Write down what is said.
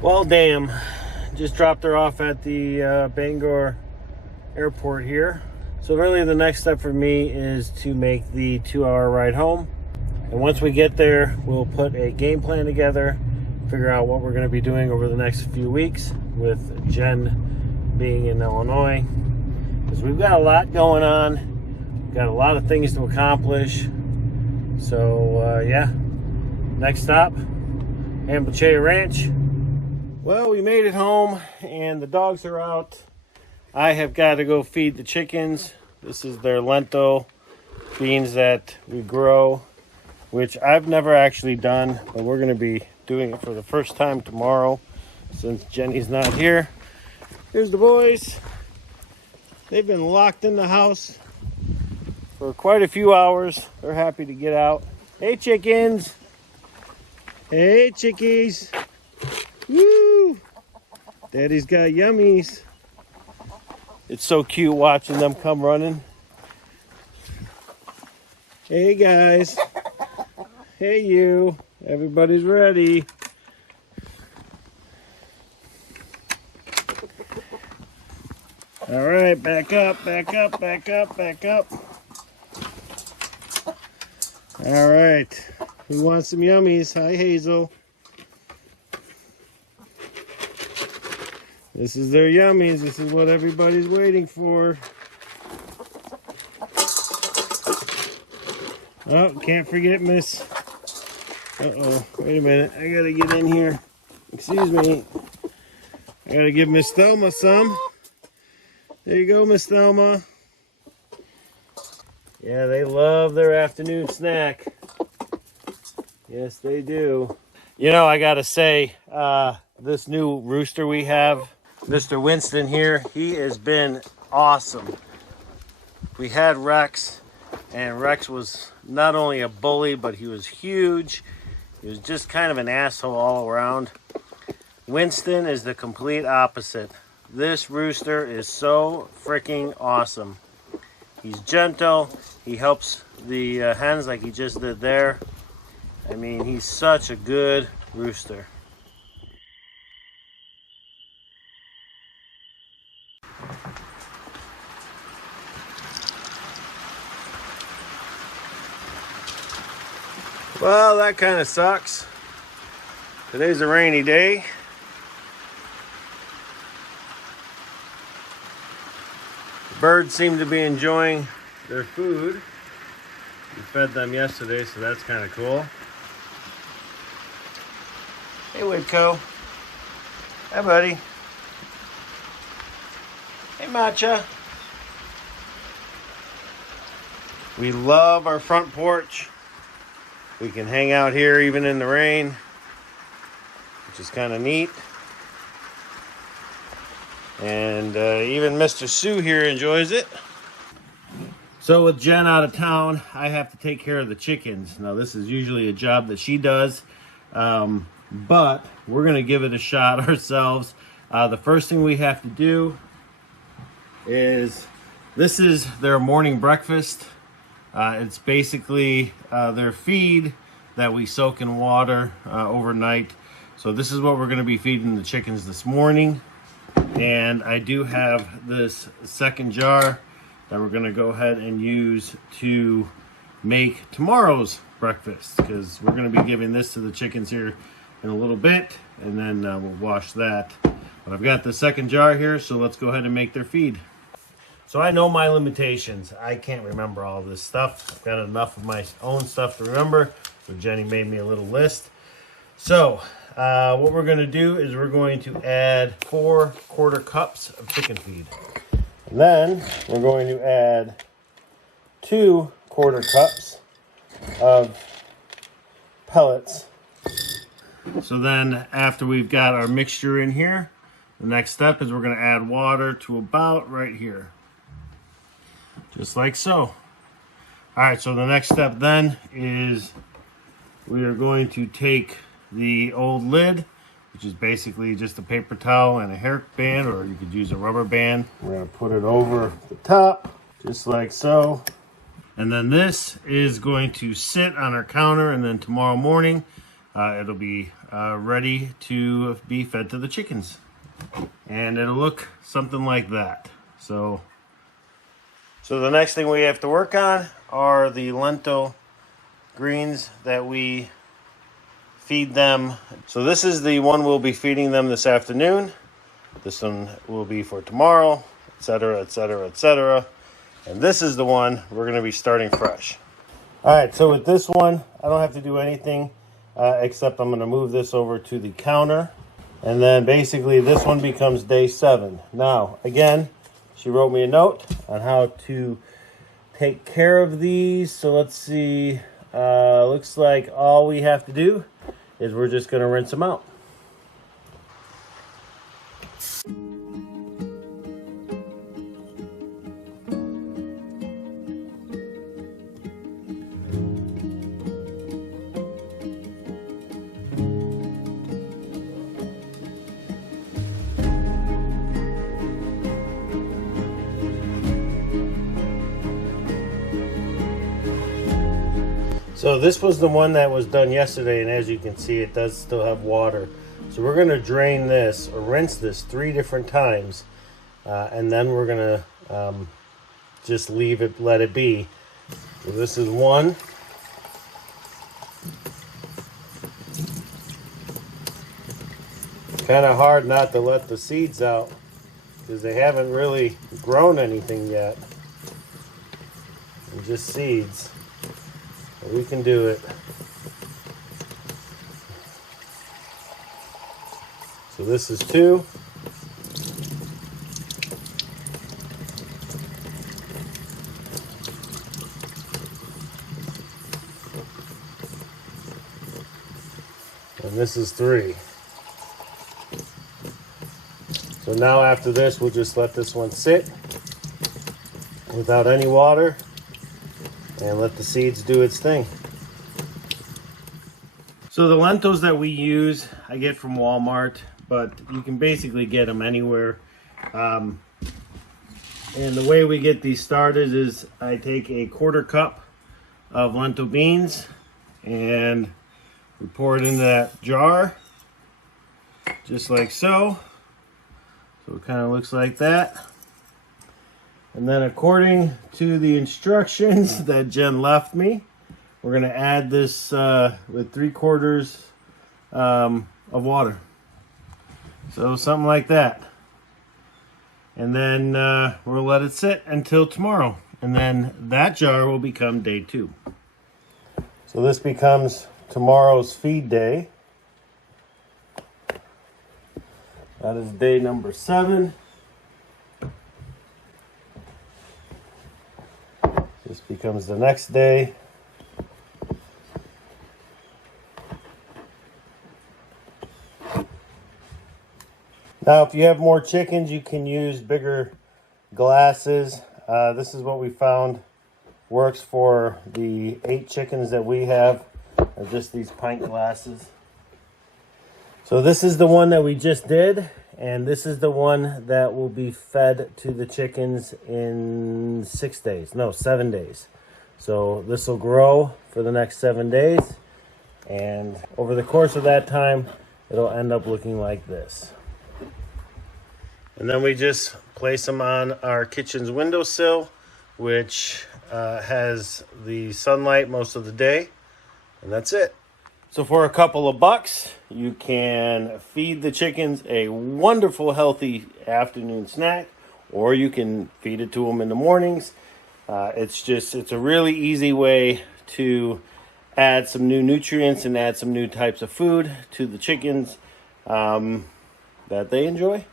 Well, damn. Just dropped her off at the Bangor airport here. So really the next step for me is to make the 2-hour ride home. And once we get there, we'll put a game plan together, figure out what we're going to be doing over the next few weeks with Jen being in Illinois. Because we've got a lot going on. We've got a lot of things to accomplish. So yeah, next stop, Hanbleceya Ranch. Well, we made it home and the dogs are out. I have got to go feed the chickens. This is their lentil beans that we grow, which I've never actually done, but we're going to be doing it for the first time tomorrow since Jenny's not here. Here's the boys. They've been locked in the house for quite a few hours. They're happy to get out. Hey, chickens. Hey, chickies. Woo! Daddy's got yummies. It's so cute watching them come running. Hey, guys. Hey, you. Everybody's ready. All right, back up, back up, back up, back up. All right. Who wants some yummies? Hi, Hazel. This is their yummies. This is what everybody's waiting for. Oh, can't forget Miss. Uh-oh, wait a minute. I gotta get in here. Excuse me. I gotta give Miss Thelma some. There you go, Miss Thelma. Yeah, they love their afternoon snack. Yes, they do. You know, I gotta say, this new rooster we have, Mr. Winston here, he has been awesome. We had Rex, and Rex was not only a bully, but he was huge. He was just kind of an asshole all around. Winston is the complete opposite. This rooster is so freaking awesome. He's gentle. He helps the hens like he just did there. I mean, he's such a good rooster. Well, that kind of sucks. Today's a rainy day. The birds seem to be enjoying their food. We fed them yesterday, so that's kind of cool. Hey, Whitco. Hi, buddy. Hey, Matcha. We love our front porch. We can hang out here even in the rain, which is kind of neat. And even Mr. Sue here enjoys it. So with Jen out of town, I have to take care of the chickens. Now this is usually a job that she does, but we're gonna give it a shot ourselves. The first thing we have to do is, this is their morning breakfast. It's basically their feed that we soak in water overnight. So this is what we're going to be feeding the chickens this morning. And I do have this second jar that we're going to go ahead and use to make tomorrow's breakfast, because we're going to be giving this to the chickens here in a little bit, and then we'll wash that. But I've got the second jar here, so let's go ahead and make their feed. So I know my limitations. I can't remember all this stuff. I've got enough of my own stuff to remember. So Jenny made me a little list. So what we're going to do is we're going to add 4 quarter cups of chicken feed. And then we're going to add 2 quarter cups of pellets. So then after we've got our mixture in here, the next step is we're going to add water to about right here. Just like so. All right, so the next step then is we are going to take the old lid, which is basically just a paper towel and a hair band, or you could use a rubber band. We're going to put it over the top, just like so. And then this is going to sit on our counter, and then tomorrow morning it'll be ready to be fed to the chickens. And it'll look something like that. So the next thing we have to work on are the lentil greens that we feed them. So this is the one we'll be feeding them this afternoon. This one will be for tomorrow, etc., etc., etc. And this is the one we're going to be starting fresh. All right, so with this one, I don't have to do anything except I'm going to move this over to the counter. And then basically this one becomes day 7. Now, again, she wrote me a note on how to take care of these. So let's see. Looks like all we have to do is we're just going to rinse them out. So this was the one that was done yesterday, and as you can see, it does still have water. So we're going to drain this or rinse this 3 different times, and then we're going to just leave it, let it be. So this is one. Kind of hard not to let the seeds out because they haven't really grown anything yet. They're just seeds. But we can do it. So this is 2. And this is 3. So now after this, we'll just let this one sit without any water and let the seeds do its thing. So the lentils that we use, I get from Walmart, but you can basically get them anywhere. And the way we get these started is I take a 1/4 cup of lentil beans and we pour it into that jar, just like so. So it kind of looks like that. And then according to the instructions that Jen left me, we're going to add this with 3/4 of water. So something like that. And then we'll let it sit until tomorrow. And then that jar will become day 2. So this becomes tomorrow's feed day. That is day number 7. This becomes the next day. Now, if you have more chickens, you can use bigger glasses. This is what we found works for the 8 chickens that we have, are just these pint glasses. So this is the one that we just did, and this is the one that will be fed to the chickens in 6 days. No, 7 days. So this will grow for the next 7 days, and over the course of that time, it'll end up looking like this. And then we just place them on our kitchen's windowsill, which has the sunlight most of the day, and that's it. So for a couple of bucks, you can feed the chickens a wonderful, healthy afternoon snack, or you can feed it to them in the mornings. It's a really easy way to add some new nutrients and add some new types of food to the chickens that they enjoy.